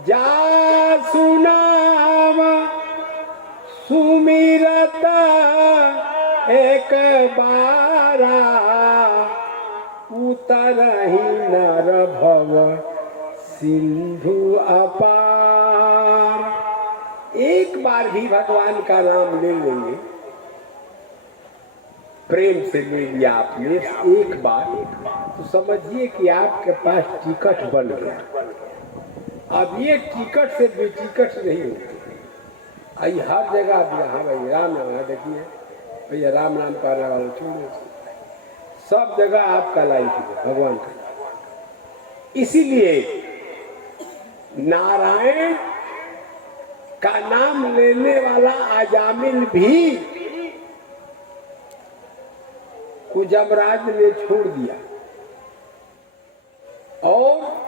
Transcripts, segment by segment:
जासु नाम सुमिरत एक बारा उतरहि नर भव सिंधु अपार। एक बार भी भगवान का नाम ले लेंगे, प्रेम से ले लिया आपने एक बार, तो समझिए कि आपके पास टिकट बन गया। अब ये टिकट से बेटिकट नहीं होती। आई हर जगह भी, हाँ भाई राम नाम है, देखिए भैया राम नाम पाने वाले छोड़ो, सब जगह आपका लाइफ है भगवान का। इसीलिए नारायण का नाम लेने वाला अजामिल भी को जमराज ने छोड़ दिया, और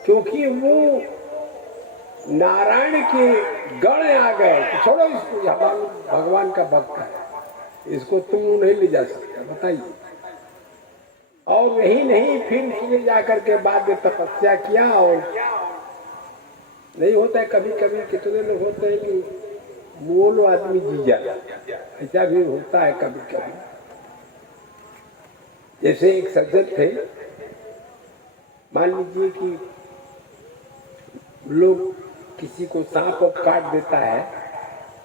क्योंकि वो नारायण के गण आ गए तो छोड़ो इसको, भगवान का भक्त है, इसको तुम नहीं ले जा सकते, बताइए। और यही नहीं, फिर उसने जाकर के बाद में तपस्या किया, और नहीं होता है कभी कभी, कितने लोग होते हैं कि बोलो आदमी जी जाता, ऐसा भी होता है कभी कभी। जैसे एक सज्जन थे, मान लीजिए कि लोग किसी को सांप काट देता है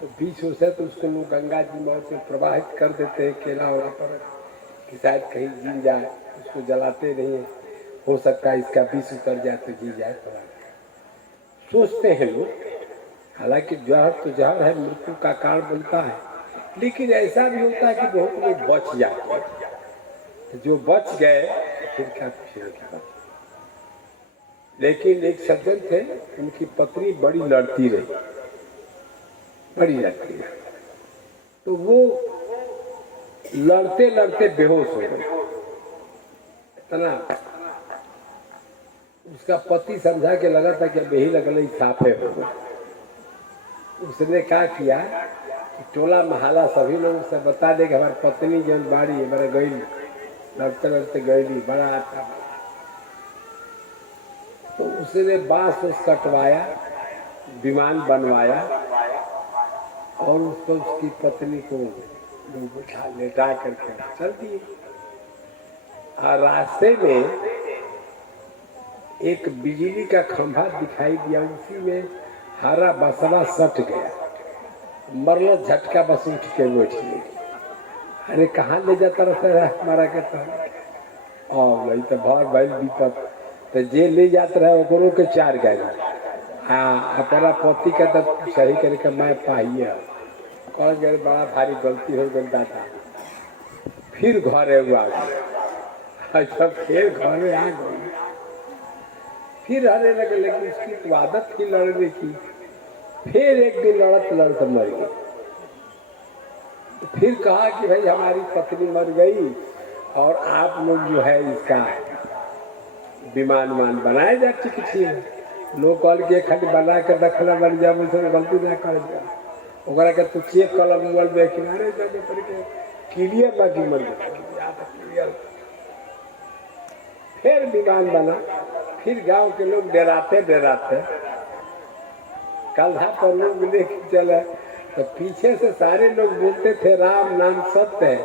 तो बीच हो से तो उसको लोग गंगा जी में से प्रवाहित कर देते हैं केला वाला पर कि शायद कहीं जी जाए, उसको जलाते नहीं, हो सकता है इसका विष उतर जाए तो जी जाए, तो सोचते हैं लोग। हालांकि जहर तो जहर है, मृत्यु का कारण बनता है, लेकिन ऐसा भी होता है कि बहुत लोग बच जाते हैं, जो बच गए फिर क्या पूछने की बात। लेकिन एक सज्जन थे, उनकी पत्नी बड़ी लड़ती रही, बड़ी लड़ती रही, तो वो लड़ते लड़ते बेहोश हो गए। इतना उसका पति समझा के लगा था कि अब यही लगल साफे हो गए। उसने क्या किया कि टोला महला सभी लोगों से बता दे कि हमारी पत्नी जन बाड़ी हमारे गई, लड़ते लड़ते गई, बड़ा अच्छा। तो उसने बांस उस कटवाया, विमान बनवाया, और उसको उसकी पत्नी को बिठा लेटा करके चल दिए। और रास्ते में एक बिजली का खंभा दिखाई दिया, उसी में हरा बसरा सट गया, मरलो झटका, बस उठ के बैठ गई। अरे कहाँ ले जाता रहता है हमारा कहता है, और नहीं तो भर भाई विपत, तो जे ले जाता रहे ओकरों के चार गए। हाँ, अपना पति का तो सही करके मैं पाइए कह गए, बड़ा भारी गलती हो गई दादा। फिर घरे हुआ, अच्छा फिर घरे आ गई, फिर हरे लगे, लेकिन उसकी तो आदत थी लड़ने की। फिर एक दिन लड़त लड़त मर गई। फिर कहा कि भाई हमारी पत्नी मर गई और आप लोग जो है इसका विमान मान बनाए जा चिकित्सी में। लोग कल के खाली बना कर रखना बन जा, मुझसे गलती ना कर जा, ओकरा के तू चेक कलम मोबाइल में किनारे जाके पर के क्लियर बाकी मर गया। फिर विमान बना, फिर गांव के लोग डराते डराते कल्हा पर लोग लेके चले, तो पीछे से सारे लोग बोलते थे राम नाम सत्य है,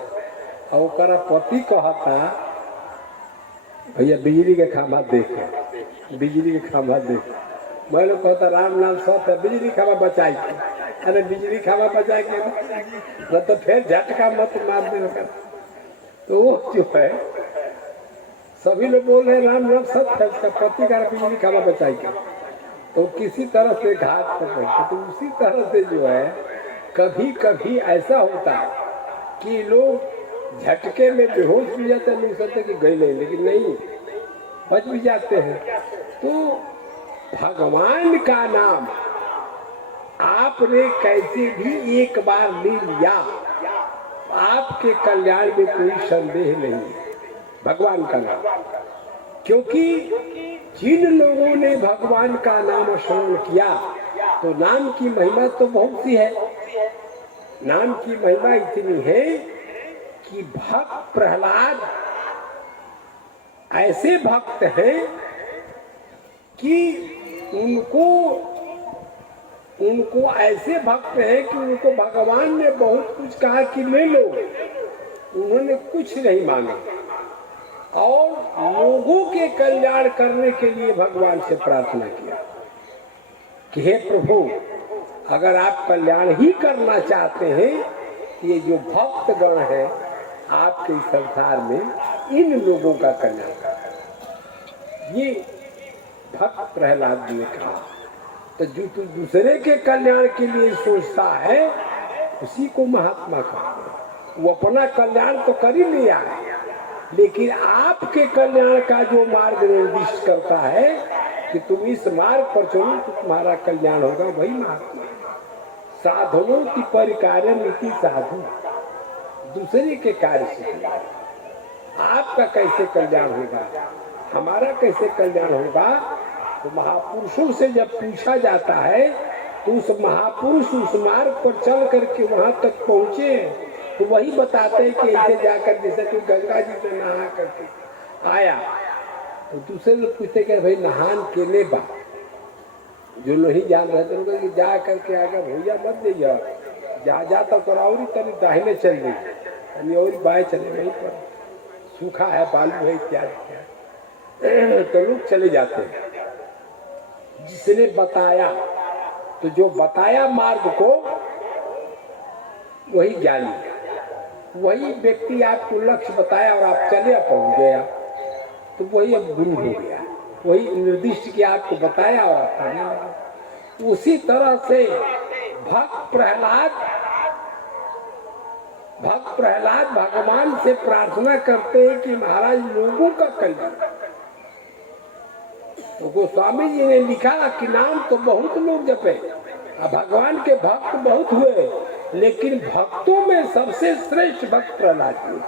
और ओकरा पति कहता भैया बिजली के खंभा देखो, बिजली के खंभा देखो। मैं लोग कहता राम नाम सत्य है, बिजली खंभा बचाई के, अरे बिजली खंभा बचा के न तो फिर झटका मत मार दे। तो वो जो है सभी लोग बोल रहे राम नाम सत्य है, उसका पति का बिजली खंभा बचाई के, तो किसी तरह से घाट पर पहुंचे। तो उसी तरह से जो है कभी कभी ऐसा होता है कि लोग झटके में बेहोश भी जाते हैं, नहीं सोचते कि गए नहीं, लेकिन नहीं, बच भी जाते हैं। तो भगवान का नाम आपने कैसे भी एक बार ले लिया, आपके कल्याण में कोई संदेह नहीं है। भगवान का नाम, क्योंकि जिन लोगों ने भगवान का नाम श्रवण किया तो नाम की महिमा तो बहुत सी है। नाम की महिमा इतनी है कि भक्त प्रहलाद ऐसे भक्त हैं कि उनको ऐसे भक्त हैं कि उनको भगवान ने बहुत कुछ कहा कि ले लो, उन्होंने कुछ नहीं मांगा और लोगों के कल्याण करने के लिए भगवान से प्रार्थना किया कि हे प्रभु, अगर आप कल्याण ही करना चाहते हैं, ये जो भक्तगण है आपके संसार में, इन लोगों का कल्याण करें। ये भक्त प्रहलाद जी ने कहा। तो जो तू दूसरे के कल्याण के लिए सोचता है उसी को महात्मा कहते हैं। वो अपना कल्याण तो कर ही लिया है, लेकिन आपके कल्याण का जो मार्ग निर्दिष्ट करता है कि तुम इस मार्ग पर चलो तो तुम्हारा कल्याण होगा, वही महात्मा है। साधनों की परिकार्य नीति साधु, दूसरे के कार्य से आपका कैसे कल्याण होगा, हमारा कैसे कल्याण होगा। तो महापुरुषों से जब पूछा जाता है तो उस महापुरुष उस मार्ग पर चल करके वहां तक पहुंचे तो वही बताते हैं कि ऐसे जाकर, जैसे तू गंगा जी से नहा करके आया तो दूसरे लोग पूछते कि भाई नहान के ले बा, जो नहीं जान रहे थे कि जा करके आगे भैया मत जाइए, जा जाता तो और तनी दाहिने चल गई और बाएं चले, वहीं पर सूखा है, बालू है इत्यादि, तो लोग चले जाते हैं। जिसने बताया, तो जो बताया मार्ग को वही ज्ञानी, वही व्यक्ति आपको लक्ष्य बताया और आप चले पहुंच गया तो वही अब गुरु हो गया। वही निर्दिष्ट किया, आपको बताया और आप करने लगे। उसी तरह से भक्त प्रहलाद भगवान से प्रार्थना करते हैं कि महाराज लोगों का कल्याण। तो गोस्वामी जी ने लिखा कि नाम तो बहुत लोग जपे, भगवान के भक्त बहुत हुए, लेकिन भक्तों में सबसे श्रेष्ठ भक्त प्रहलाद जी।